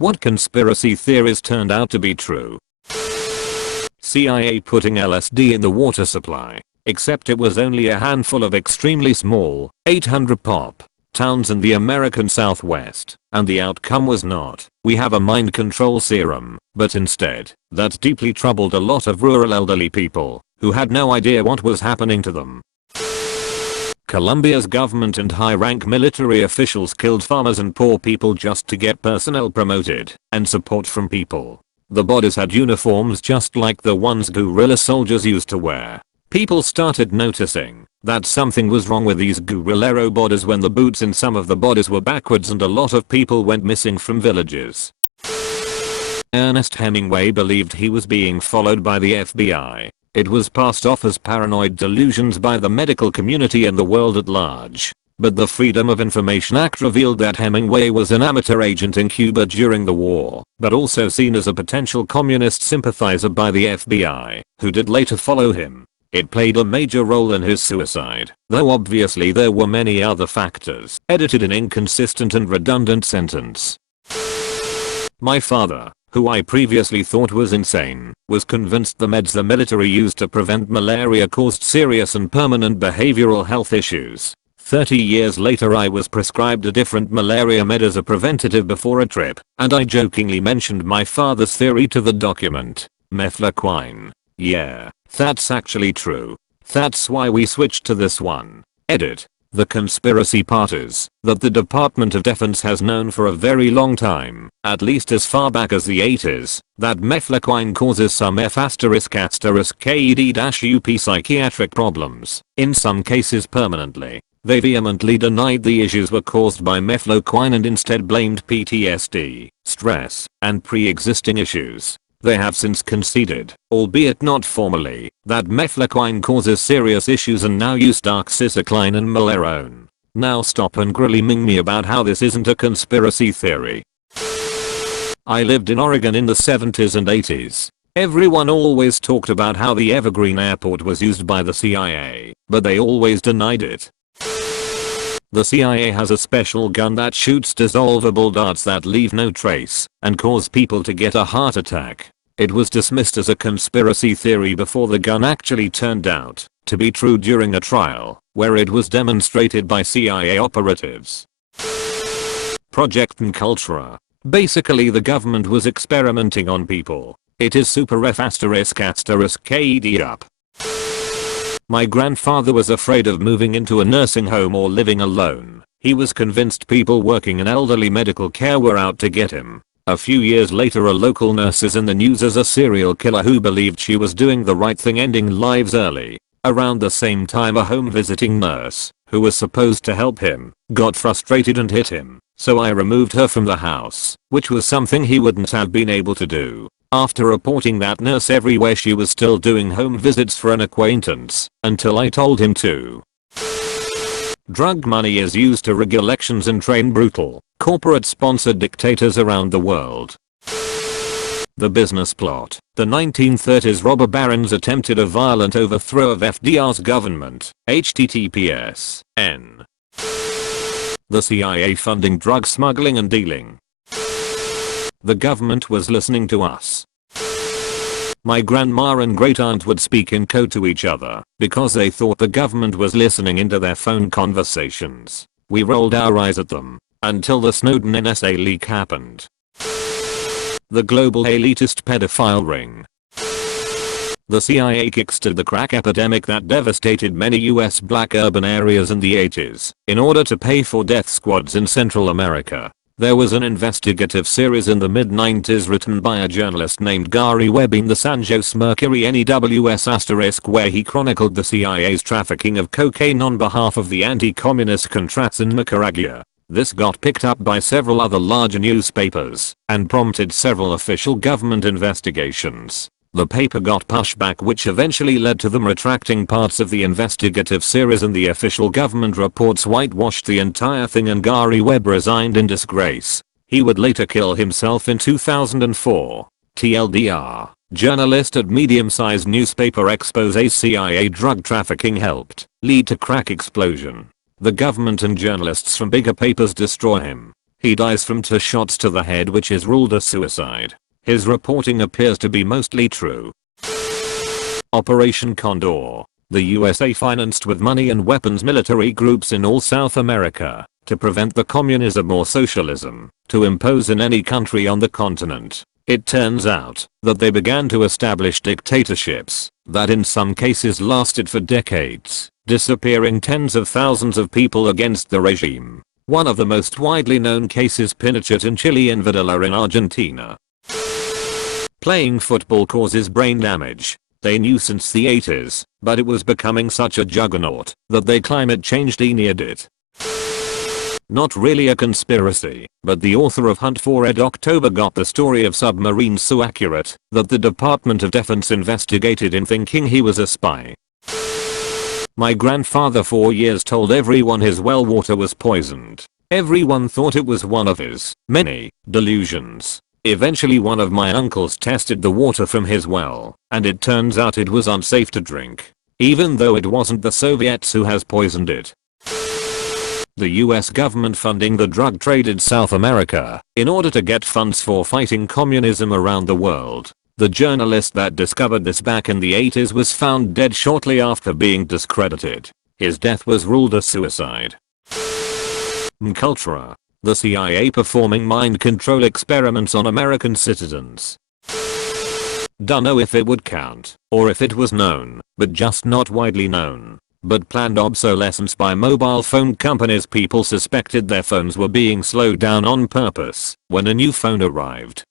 What conspiracy theories turned out to be true? CIA putting LSD in the water supply. Except it was only a handful of extremely small, 800 pop, towns in the American Southwest, and the outcome was not, we have a mind control serum, but instead, that deeply troubled a lot of rural elderly people, who had no idea what was happening to them. Colombia's government and high-rank military officials killed farmers and poor people just to get personnel promoted and support from people. The bodies had uniforms just like the ones guerrilla soldiers used to wear. People started noticing that something was wrong with these guerrillero bodies when the boots in some of the bodies were backwards and a lot of people went missing from villages. Ernest Hemingway believed he was being followed by the FBI. It was passed off as paranoid delusions by the medical community and the world at large. But the Freedom of Information Act revealed that Hemingway was an amateur agent in Cuba during the war, but also seen as a potential communist sympathizer by the FBI, who did later follow him. It played a major role in his suicide, though obviously there were many other factors. Edited in inconsistent and redundant sentence. My father, who I previously thought was insane, was convinced the meds the military used to prevent malaria caused serious and permanent behavioral health issues. 30 years later I was prescribed a different malaria med as a preventative before a trip, and I jokingly mentioned my father's theory to the document. Mefloquine. Yeah, that's actually true. That's why we switched to this one. Edit. The conspiracy part is that the Department of Defense has known for a very long time, at least as far back as the 80s, that mefloquine causes some F***KED-UP psychiatric problems, in some cases permanently. They vehemently denied the issues were caused by mefloquine and instead blamed PTSD, stress, and pre-existing issues. They have since conceded, albeit not formally, that mefloquine causes serious issues and now use doxycycline and Malarone. Now stop and grilling me about how this isn't a conspiracy theory. I lived in Oregon in the 70s and 80s. Everyone always talked about how the Evergreen Airport was used by the CIA, but they always denied it. The CIA has a special gun that shoots dissolvable darts that leave no trace and cause people to get a heart attack. It was dismissed as a conspiracy theory before the gun actually turned out to be true during a trial, where it was demonstrated by CIA operatives. Project Encultura. Basically the government was experimenting on people. It is super F***KED up. My grandfather was afraid of moving into a nursing home or living alone. He was convinced people working in elderly medical care were out to get him. A few years later a local nurse is in the news as a serial killer who believed she was doing the right thing, ending lives early. Around the same time a home visiting nurse, who was supposed to help him, got frustrated and hit him. So I removed her from the house, which was something he wouldn't have been able to do. After reporting that nurse everywhere, she was still doing home visits for an acquaintance, until I told him to. Drug money is used to rig elections and train brutal, corporate-sponsored dictators around the world. The business plot. The 1930s robber barons attempted a violent overthrow of FDR's government. https n. The CIA funding drug smuggling and dealing. The government was listening to us. My grandma and great aunt would speak in code to each other because they thought the government was listening into their phone conversations. We rolled our eyes at them until the Snowden NSA leak happened. The global elitist pedophile ring. The CIA kickstarted the crack epidemic that devastated many US black urban areas in the 80s in order to pay for death squads in Central America. There was an investigative series in the mid-90s written by a journalist named Gary Webb in the San Jose Mercury NEWS** where he chronicled the CIA's trafficking of cocaine on behalf of the anti-communist Contras in Nicaragua. This got picked up by several other large newspapers and prompted several official government investigations. The paper got pushback, which eventually led to them retracting parts of the investigative series, and the official government reports whitewashed the entire thing and Gary Webb resigned in disgrace. He would later kill himself in 2004. TLDR. Journalist at medium-sized newspaper exposes CIA drug trafficking helped lead to crack explosion. The government and journalists from bigger papers destroy him. He dies from 2 shots to the head, which is ruled a suicide. His reporting appears to be mostly true. Operation Condor. The USA financed with money and weapons military groups in all South America to prevent the communism or socialism to impose in any country on the continent. It turns out that they began to establish dictatorships that in some cases lasted for decades, disappearing tens of thousands of people against the regime. One of the most widely known cases, Pinochet in Chile and Videla in Argentina. Playing football causes brain damage. They knew since the 80s, but it was becoming such a juggernaut that they climate change engineered it. Not really a conspiracy, but the author of Hunt for Red October got the story of submarines so accurate that the Department of Defense investigated him thinking he was a spy. My grandfather for years told everyone his well water was poisoned. Everyone thought it was one of his many delusions. Eventually one of my uncles tested the water from his well, and it turns out it was unsafe to drink. Even though it wasn't the Soviets who has poisoned it. The US government funding the drug trade in South America in order to get funds for fighting communism around the world. The journalist that discovered this back in the 80s was found dead shortly after being discredited. His death was ruled a suicide. MKUltra. The CIA performing mind control experiments on American citizens. Dunno if it would count, or if it was known, but just not widely known. But planned obsolescence by mobile phone companies. People suspected their phones were being slowed down on purpose when a new phone arrived.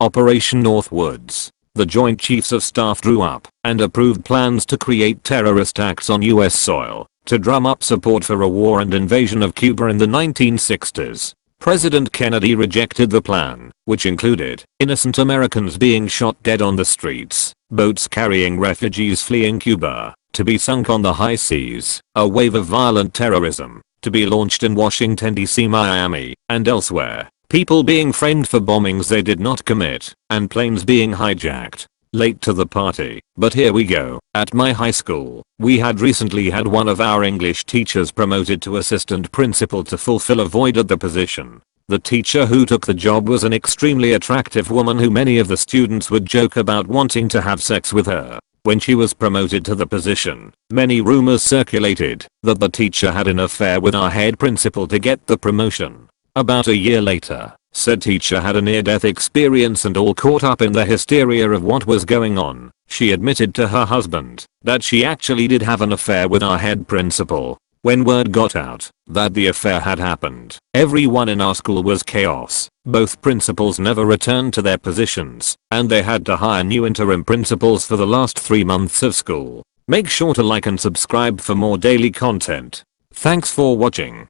Operation Northwoods. The Joint Chiefs of Staff drew up and approved plans to create terrorist acts on US soil to drum up support for a war and invasion of Cuba in the 1960s. President Kennedy rejected the plan, which included innocent Americans being shot dead on the streets, boats carrying refugees fleeing Cuba, to be sunk on the high seas, a wave of violent terrorism, to be launched in Washington, D.C., Miami, and elsewhere, people being framed for bombings they did not commit, and planes being hijacked. Late to the party, but here we go. At my high school, we had recently had one of our English teachers promoted to assistant principal to fulfill a void at the position. The teacher who took the job was an extremely attractive woman who many of the students would joke about wanting to have sex with her. When she was promoted to the position, many rumors circulated that the teacher had an affair with our head principal to get the promotion. About a year later, said teacher had a near-death experience, and all caught up in the hysteria of what was going on, she admitted to her husband that she actually did have an affair with our head principal. When word got out that the affair had happened, everyone in our school was chaos. Both principals never returned to their positions, and they had to hire new interim principals for the last 3 months of school. Make sure to like and subscribe for more daily content. Thanks for watching.